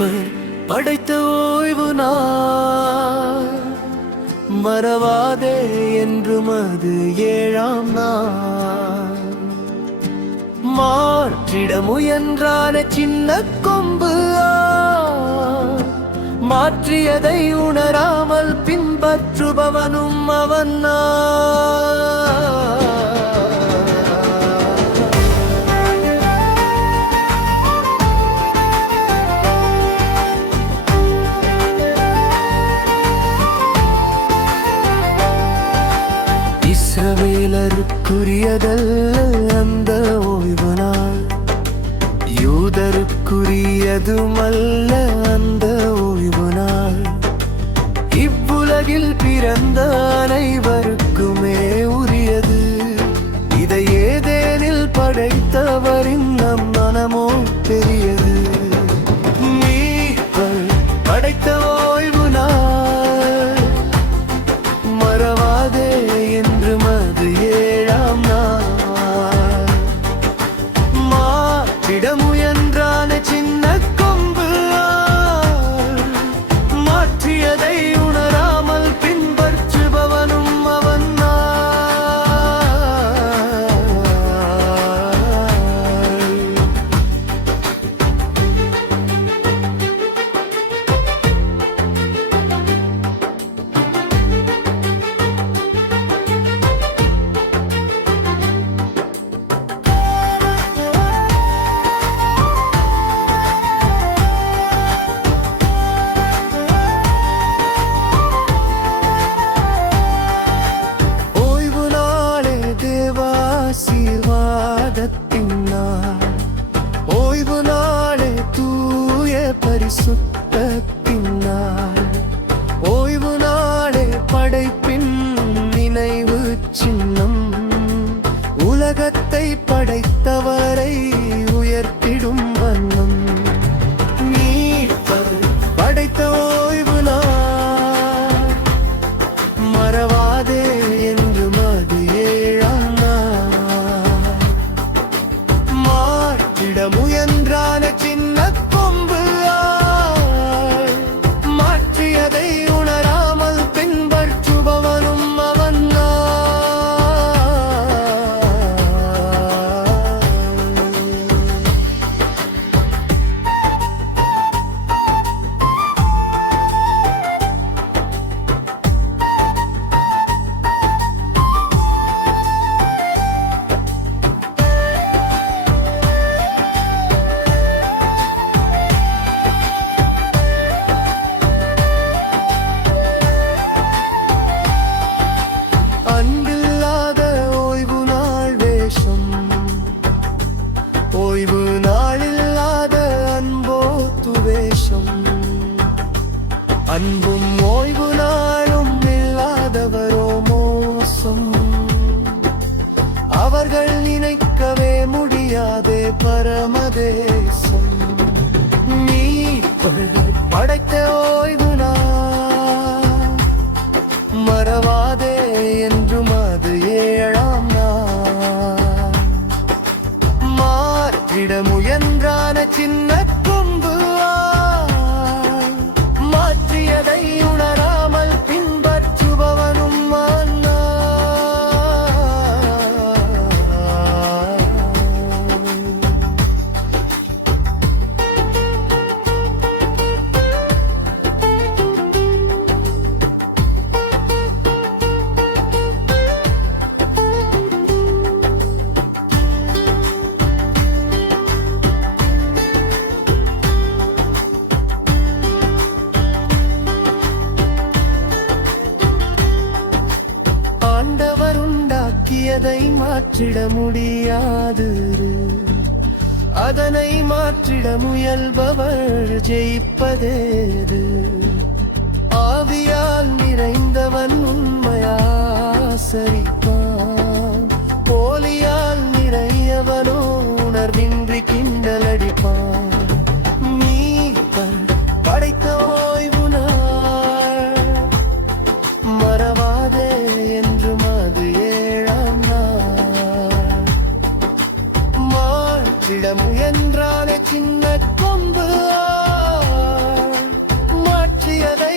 மீட்பர் படைத்த ஓய்வு நாள் மறவாதே என்றும் அது 7ஆம் நாள். மாற்றிட முயன்றான சின்ன கொம்பு மாற்றியதை உணராமல் பின்பற்றுபவனும் அவன். இஸ்ரவேலருக்குரியதல்ல அந்த ஓய்வு நாள், யூதருக்குரியதுமல்ல அந்த ஓய்வு நாள். இவ்வுலகில் பிறந்த அனைவருக்குமே உரியது. இதை ஏதேனில் படைத்தவரின் நம் மனமோ பெரியது. மீட்பர் படைத்த ஓய்வு நாள் மறவாதே என்றும் அது 7ஆம் நாள். மாற்றிட முயன்றான சின்ன கொம்பு மாற்றியதை உணராமல் பின்பற்றுபவனும் அவன். ஆசீர்வாதத்தின் நாள், ஓய்வு நாளே தூய பரிசுத்தத்தின் நாள், ஓய்வு நாளே படைப்பின் நினைவு சின்னம், உலகத்தை படைத்தவரை உயர்த்திடும் வண்ணம். மீட்பர் படைத்த ஓய்வு நாள் மறவாதே என்றும் அது 7ஆம் நாள். மாற்றிட முயன்றான சின்ன கொம்பு மாற்றியதை உணராமல் பின்பற்றுபவனும் அவன். அன்பில்லாத ஓய்வு நாள் வேஷம், ஓய்வு நாளில்லாத அன்போ துவேஷம், அன்பும் ஓய்வு நாளும் இல்லாதவரோ மோசம். அவர்கள் நினைக்கவே முடியாதே பரமதேசம். மீட்பர் படைத்த ஓய்வு நாள் மறவாதே என்றும் அது 7ஆம் நாள். மாற்றிட முயன்றான சின்ன கொம்பு மாற்றியதை உணராமல் பின்பற்றுபவனும் அவன். ஆண்டவர் உண்டாக்கியதை மாற்றிட முடியாது, அதனை மாற்றிட முயல்பவர் ஜெயிப்பதேது. ஆவியால் நிறைந்தவன் உண்மையாசரிப்பான், போலியால் நிறையவனோ உணர்வின்றி கிண்டலடிப்பான். மீட்பர் படைத்த ஓய்வு நாள் மறவாதே என்றும் அது 7ஆம் நாள். மாற்றிட முயன்றான சின்ன கொம்பு எழுதியதை